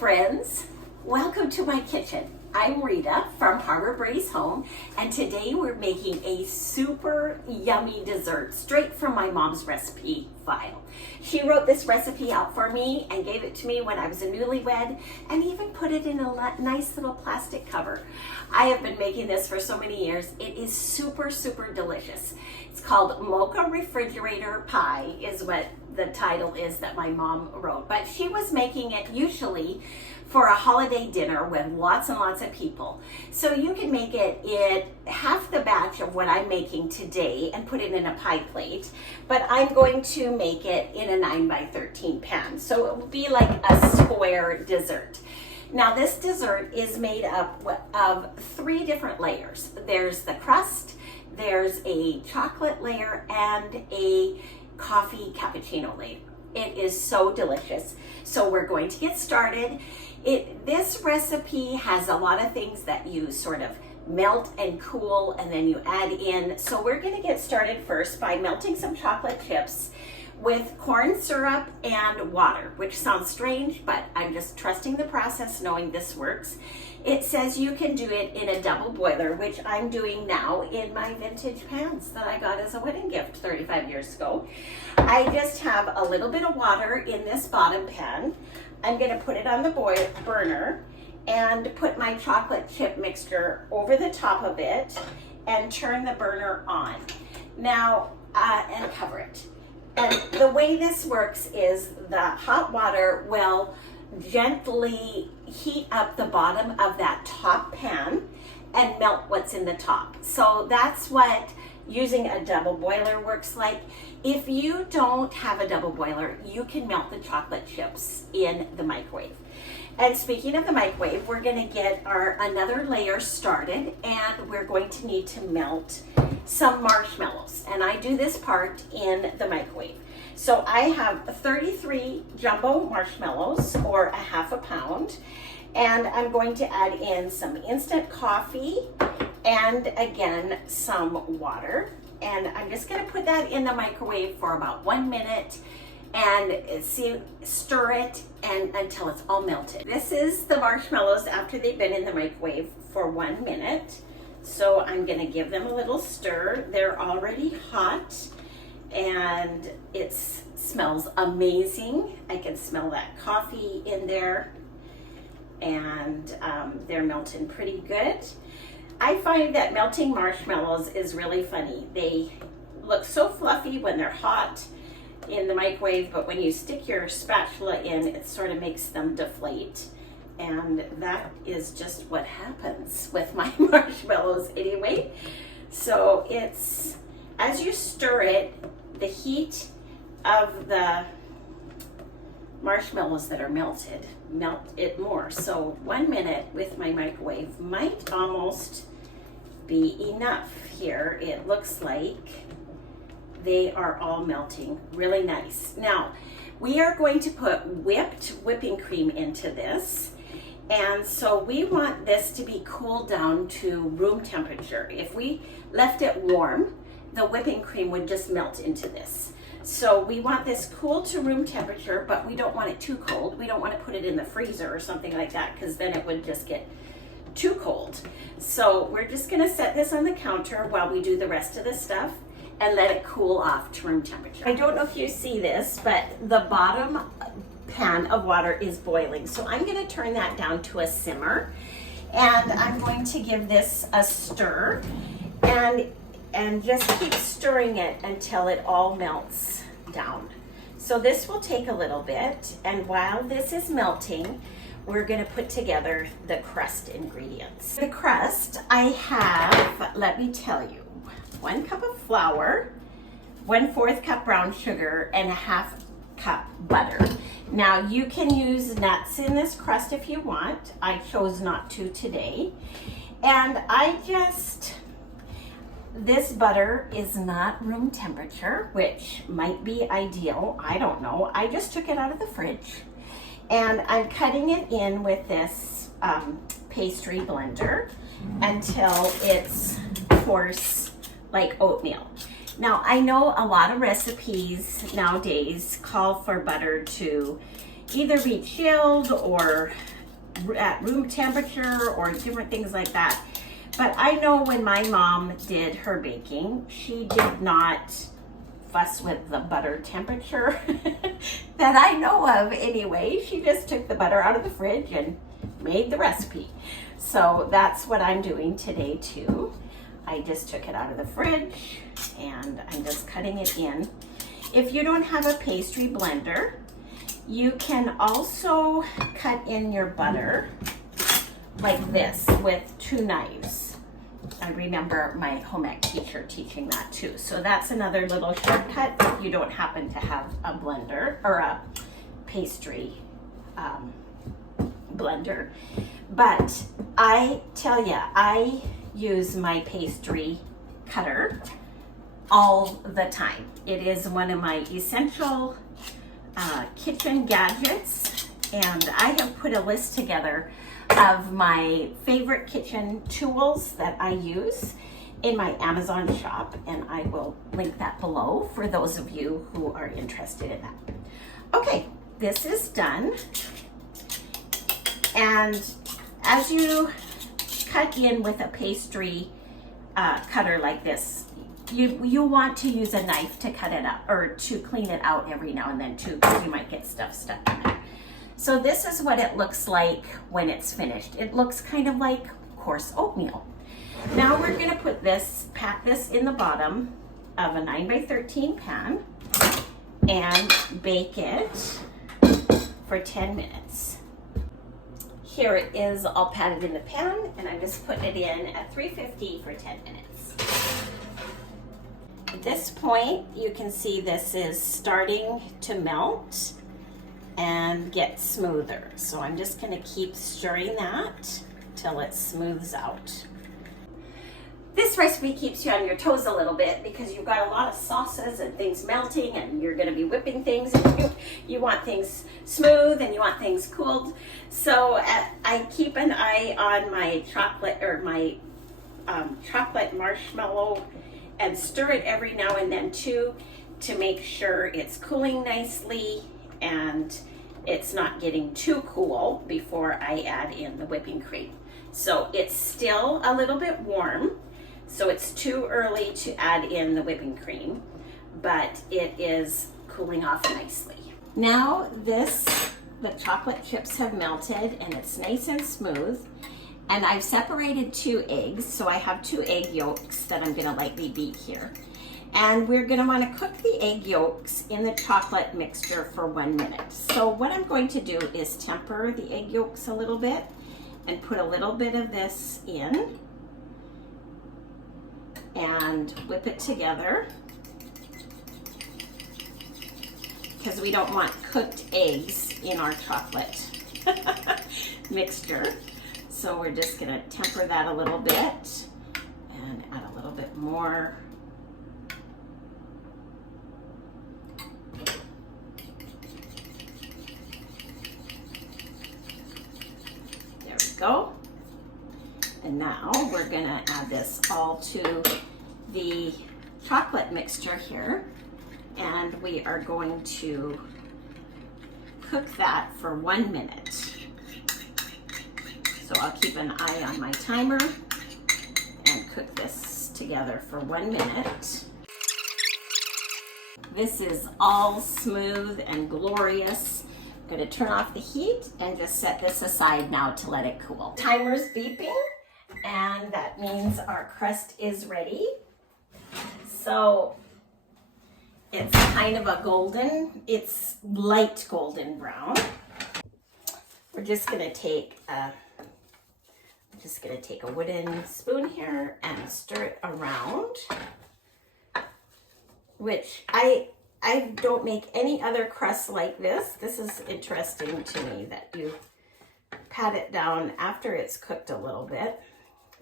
friends, welcome to my kitchen. I'm Rita from Harbor Breeze Home, and today we're making a super yummy dessert straight from my mom's recipe file. She wrote this recipe out for me and gave it to me when I was a newlywed, and even put it in a nice little plastic cover. I have been making this for so many years. It is super, super delicious. It's called Mocha Refrigerator Pie is what the title is that my mom wrote, but she was making it usually for a holiday dinner with lots and lots of people. So you can make it in half the batch of what I'm making today and put it in a pie plate, but I'm going to make it in a 9x13 pan. So it will be like a square dessert. Now this dessert is made up of 3 different layers. There's the crust, there's a chocolate layer, and a coffee cappuccino layer. It is so delicious. So we're going to get started. This recipe has a lot of things that you sort of melt and cool and then you add in. So we're going to get started first by melting some chocolate chips with corn syrup and water, which sounds strange, but I'm just trusting the process, knowing this works. It says you can do it in a double boiler, which I'm doing now in my vintage pans that I got as a wedding gift 35 years ago. I just have a little bit of water in this bottom pan. I'm going to put it on the burner and put my chocolate chip mixture over the top of it and turn the burner on. Now, and cover it. And the way this works is the hot water will gently heat up the bottom of that top pan and melt what's in the top. So that's what using a double boiler works like. If you don't have a double boiler, you can melt the chocolate chips in the microwave. And speaking of the microwave, we're going to get our another layer started, and we're going to need to melt some marshmallows. And I do this part in the microwave. So I have 33 jumbo marshmallows, or a half a pound, and I'm going to add in some instant coffee and again some water. And I'm just going to put that in the microwave for about 1 minute and stir it until it's all melted. This is the marshmallows after they've been in the microwave for 1 minute. So I'm going to give them a little stir. They're already hot and it smells amazing. I can smell that coffee in there, and they're melting pretty good. I find that melting marshmallows is really funny. They look so fluffy when they're hot in the microwave, but when you stick your spatula in, it sort of makes them deflate. And that is just what happens with my marshmallows anyway. So it's, as you stir it, the heat of the marshmallows that are melted melt it more. So 1 minute with my microwave might almost be enough here. It looks like they are all melting really nice. Now we are going to put whipped whipping cream into this, and so we want this to be cooled down to room temperature. If we left it warm, the whipping cream would just melt into this. So we want this cool to room temperature, but we don't want it too cold. We don't want to put it in the freezer or something like that, because then it would just get too cold. So we're just going to set this on the counter while we do the rest of the stuff and let it cool off to room temperature. I don't know if you see this, but the bottom pan of water is boiling. So I'm going to turn that down to a simmer, and I'm going to give this a stir and just keep stirring it until it all melts down. So this will take a little bit, and while this is melting, we're going to put together the crust ingredients. The crust, I have, let me tell you, 1 cup of flour, 1/4 cup brown sugar, and a 1/2 cup butter. Now you can use nuts in this crust if you want. I chose not to today. And this butter is not room temperature, which might be ideal. I don't know. I just took it out of the fridge, and I'm cutting it in with this pastry blender until it's coarse like oatmeal. Now I know a lot of recipes nowadays call for butter to either be chilled or at room temperature or different things like that. But I know when my mom did her baking, she did not fuss with the butter temperature that I know of anyway. She just took the butter out of the fridge and made the recipe. So that's what I'm doing today too. I just took it out of the fridge and I'm just cutting it in. If you don't have a pastry blender, you can also cut in your butter like this with 2 knives. I remember my home ec teacher teaching that too. So that's another little shortcut if you don't happen to have a blender or a pastry blender. But I tell you, I use my pastry cutter all the time. It is one of my essential kitchen gadgets, and I have put a list together of my favorite kitchen tools that I use in my Amazon shop, and I will link that below for those of you who are interested in that. Okay, this is done, and as you cut in with a pastry cutter like this, you want to use a knife to cut it up or to clean it out every now and then too, because you might get stuff stuck in there. So this is what it looks like when it's finished. It looks kind of like coarse oatmeal. Now we're gonna put this, pat this in the bottom of a 9x13 pan and bake it for 10 minutes. Here it is all patted in the pan, and I'm just putting it in at 350 for 10 minutes. At this point, you can see this is starting to melt and get smoother. So I'm just gonna keep stirring that till it smooths out. This recipe keeps you on your toes a little bit because you've got a lot of sauces and things melting, and you're gonna be whipping things, and you want things smooth and you want things cooled. So I keep an eye on my chocolate or my chocolate marshmallow and stir it every now and then too, to make sure it's cooling nicely and it's not getting too cool before I add in the whipping cream. So it's still a little bit warm, so it's too early to add in the whipping cream, but it is cooling off nicely. Now the chocolate chips have melted and it's nice and smooth, and I've separated 2 eggs, so I have 2 egg yolks that I'm gonna lightly beat here. And we're gonna wanna cook the egg yolks in the chocolate mixture for 1 minute. So what I'm going to do is temper the egg yolks a little bit and put a little bit of this in and whip it together, because we don't want cooked eggs in our chocolate mixture. So we're just gonna temper that a little bit and add a little bit more. There we go. And now we're gonna add this all to the chocolate mixture here, and we are going to cook that for 1 minute. So I'll keep an eye on my timer and cook this together for 1 minute. This is all smooth and glorious. I'm gonna turn off the heat and just set this aside now to let it cool. Timer's beeping, and that means our crust is ready. So it's kind of a golden, it's light golden brown. We're just gonna take a wooden spoon here and stir it around, which I don't make any other crust like this. This is interesting to me that you pat it down after it's cooked a little bit,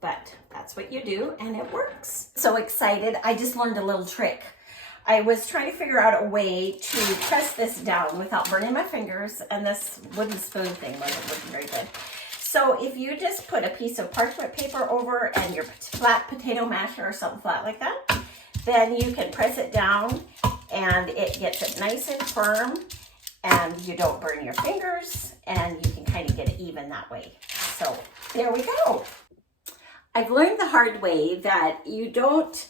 but that's what you do and it works. So excited, I just learned a little trick. I was trying to figure out a way to press this down without burning my fingers, and this wooden spoon thing wasn't working very good. So if you just put a piece of parchment paper over and your flat potato masher or something flat like that, then you can press it down and it gets it nice and firm, and you don't burn your fingers, and you can kind of get it even that way. So there we go. I've learned the hard way that you don't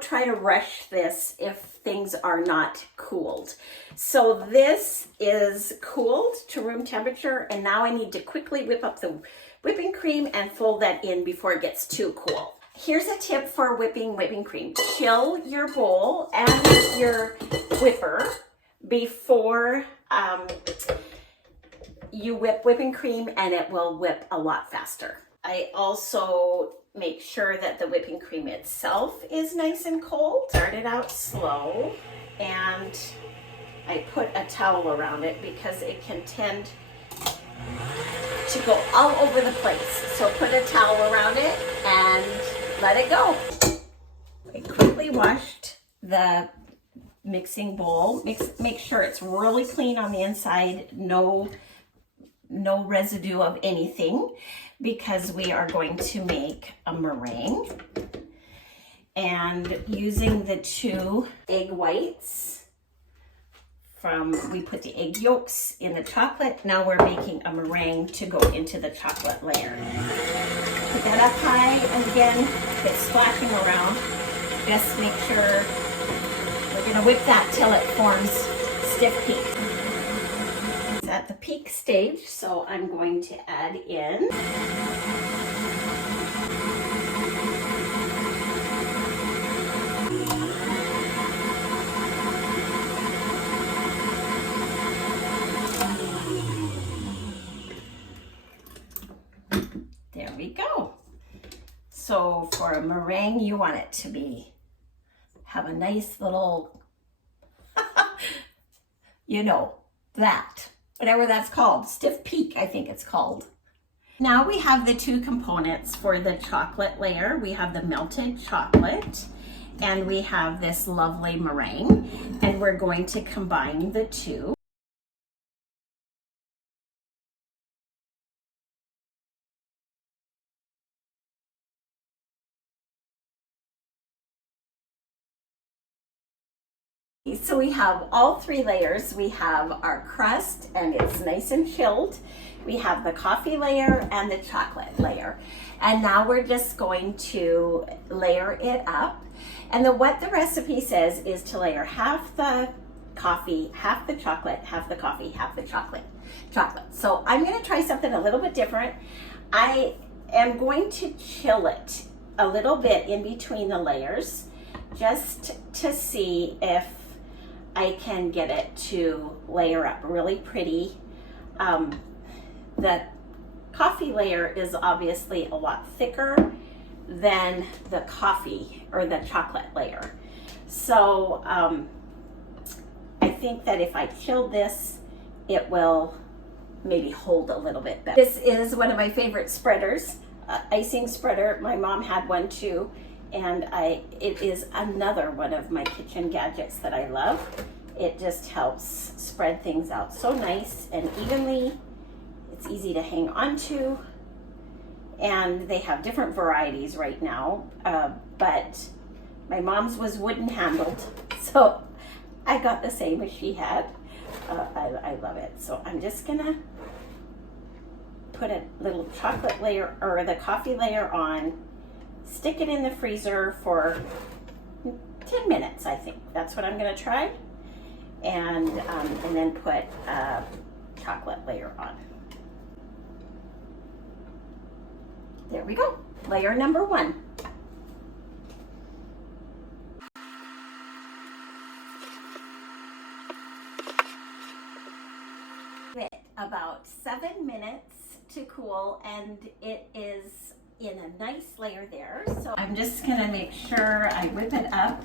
try to rush this if things are not cooled. So this is cooled to room temperature, and now I need to quickly whip up the whipping cream and fold that in before it gets too cool. Here's a tip for whipping cream. Chill your bowl and your whipper before you whip whipping cream, and it will whip a lot faster. I also make sure that the whipping cream itself is nice and cold. Start it out slow, and I put a towel around it because it can tend to go all over the place. So put a towel around it and let it go. I quickly washed the mixing bowl. Make sure it's really clean on the inside, no residue of anything, because we are going to make a meringue. And using the 2 egg whites we put the egg yolks in the chocolate. Now we're making a meringue to go into the chocolate layer. Put that up high, and again, it's splashing around. Just make sure we're gonna whip that till it forms stiff peaks. It's at the peak stage, so I'm going to add in there we go. So for a meringue, you want it to have a nice little, you know, whatever that's called, stiff peak, I think it's called. Now we have the 2 components for the chocolate layer. We have the melted chocolate, and we have this lovely meringue, and we're going to combine the 2. So we have all 3 layers. We have our crust, and it's nice and chilled. We have the coffee layer and the chocolate layer. And now we're just going to layer it up. And what the recipe says is to layer half the coffee, half the chocolate, half the coffee, half the chocolate. So I'm gonna try something a little bit different. I am going to chill it a little bit in between the layers, just to see if I can get it to layer up really pretty. The coffee layer is obviously a lot thicker than the coffee or the chocolate layer. So I think that if I chill this, it will maybe hold a little bit better. This is one of my favorite spreaders, icing spreader. My mom had one too, and it is another one of my kitchen gadgets that I love. It just helps spread things out so nice and evenly. It's easy to hang on to, and they have different varieties right now, but my mom's was wooden handled, so I got the same as she had. I love it. So I'm just gonna put a little chocolate layer or the coffee layer on, stick it in the freezer for 10 minutes, I think. That's what I'm gonna try. And then put a chocolate layer on. There we go, layer number 1. About 7 minutes to cool, and it is in a nice layer there. So I'm just gonna make sure I whip it up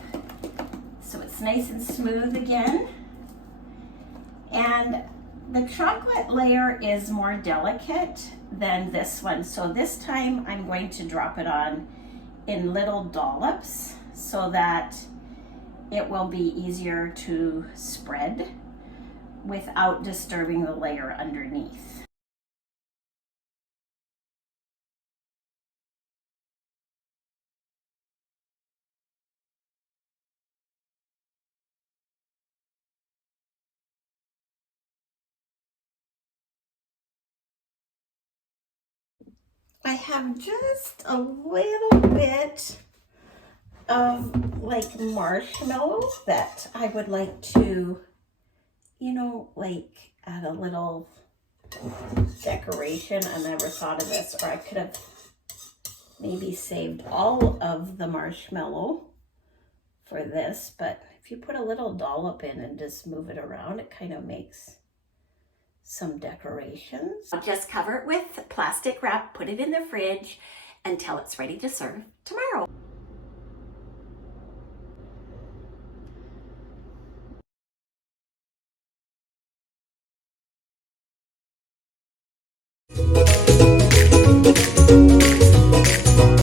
so it's nice and smooth again. And the chocolate layer is more delicate than this one. So this time I'm going to drop it on in little dollops so that it will be easier to spread without disturbing the layer underneath. I have just a little bit of like marshmallow that I would like to, like add a little decoration. I never thought of this, or I could have maybe saved all of the marshmallow for this, but if you put a little dollop in and just move it around, it kind of makes some decorations. I'll just cover it with plastic wrap, put it in the fridge until it's ready to serve tomorrow.